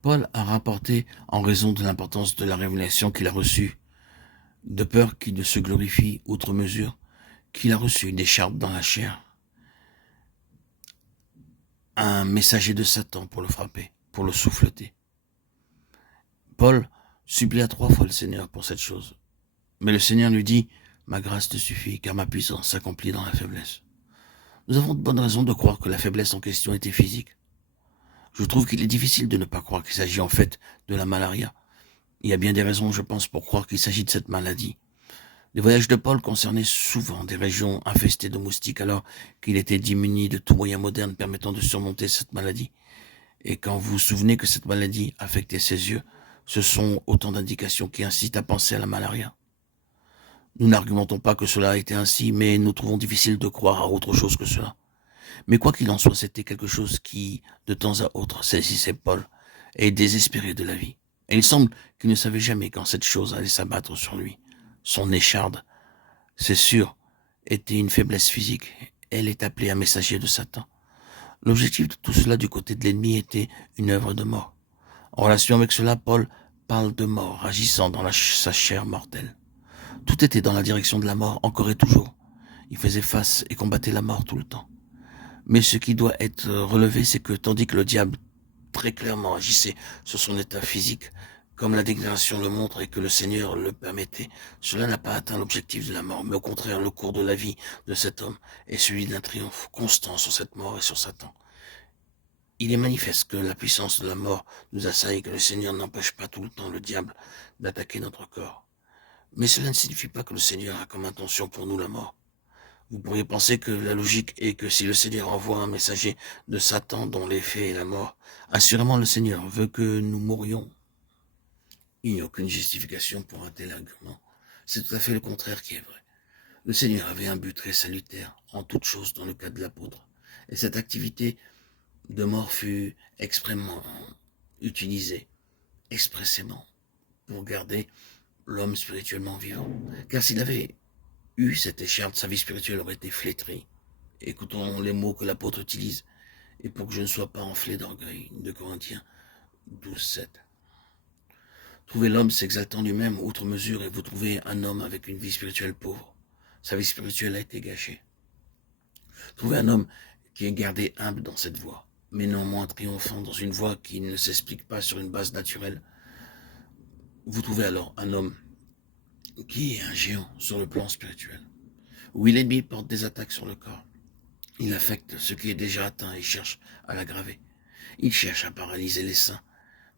Paul a rapporté en raison de l'importance de la révélation qu'il a reçue, de peur qu'il ne se glorifie outre mesure, qu'il a reçu une écharpe dans la chair, un messager de Satan pour le frapper, pour le souffleter. Paul supplia 3 fois le Seigneur pour cette chose. Mais le Seigneur lui dit, « Ma grâce te suffit, car ma puissance s'accomplit dans la faiblesse. » Nous avons de bonnes raisons de croire que la faiblesse en question était physique. Je trouve qu'il est difficile de ne pas croire qu'il s'agit en fait de la malaria. Il y a bien des raisons, je pense, pour croire qu'il s'agit de cette maladie. Les voyages de Paul concernaient souvent des régions infestées de moustiques, alors qu'il était démuni de tout moyen moderne permettant de surmonter cette maladie. Et quand vous vous souvenez que cette maladie affectait ses yeux, ce sont autant d'indications qui incitent à penser à la malaria. Nous n'argumentons pas que cela a été ainsi, mais nous trouvons difficile de croire à autre chose que cela. Mais quoi qu'il en soit, c'était quelque chose qui, de temps à autre, saisissait Paul et désespérait de la vie. Et il semble qu'il ne savait jamais quand cette chose allait s'abattre sur lui. Son écharde, c'est sûr, était une faiblesse physique. Elle est appelée un messager de Satan. L'objectif de tout cela du côté de l'ennemi était une œuvre de mort. En relation avec cela, Paul parle de mort agissant dans sa chair mortelle. Tout était dans la direction de la mort, encore et toujours. Il faisait face et combattait la mort tout le temps. Mais ce qui doit être relevé, c'est que tandis que le diable très clairement agissait sur son état physique, comme la déclaration le montre et que le Seigneur le permettait, cela n'a pas atteint l'objectif de la mort, mais au contraire, le cours de la vie de cet homme est celui d'un triomphe constant sur cette mort et sur Satan. Il est manifeste que la puissance de la mort nous assaille et que le Seigneur n'empêche pas tout le temps le diable d'attaquer notre corps. Mais cela ne signifie pas que le Seigneur a comme intention pour nous la mort. Vous pourriez penser que la logique est que si le Seigneur envoie un messager de Satan dont l'effet est la mort, assurément le Seigneur veut que nous mourions. Il n'y a aucune justification pour un tel argument. C'est tout à fait le contraire qui est vrai. Le Seigneur avait un but très salutaire en toute chose dans le cas de l'apôtre. Et cette activité de mort fut extrêmement utilisée, expressément, pour garder l'homme spirituellement vivant. Car s'il avait eu cette écharpe, sa vie spirituelle aurait été flétrie. Écoutons les mots que l'apôtre utilise. Et pour que je ne sois pas enflé d'orgueil, de Corinthiens 12:7. Trouvez l'homme s'exaltant lui-même outre mesure et vous trouvez un homme avec une vie spirituelle pauvre. Sa vie spirituelle a été gâchée. Trouvez un homme qui est gardé humble dans cette voie, mais néanmoins triomphant dans une voie qui ne s'explique pas sur une base naturelle. Vous trouvez alors un homme qui est un géant sur le plan spirituel. Oui, l'ennemi porte des attaques sur le corps. Il affecte ce qui est déjà atteint et cherche à l'aggraver. Il cherche à paralyser les saints.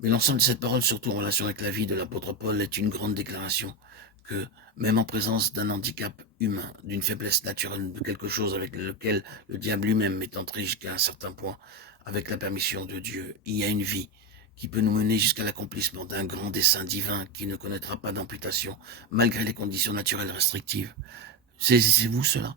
Mais l'ensemble de cette parole, surtout en relation avec la vie de l'apôtre Paul, est une grande déclaration que, même en présence d'un handicap humain, d'une faiblesse naturelle, de quelque chose avec lequel le diable lui-même est entré jusqu'à un certain point, avec la permission de Dieu, il y a une vie qui peut nous mener jusqu'à l'accomplissement d'un grand dessein divin qui ne connaîtra pas d'amputation, malgré les conditions naturelles restrictives. Saisissez-vous cela?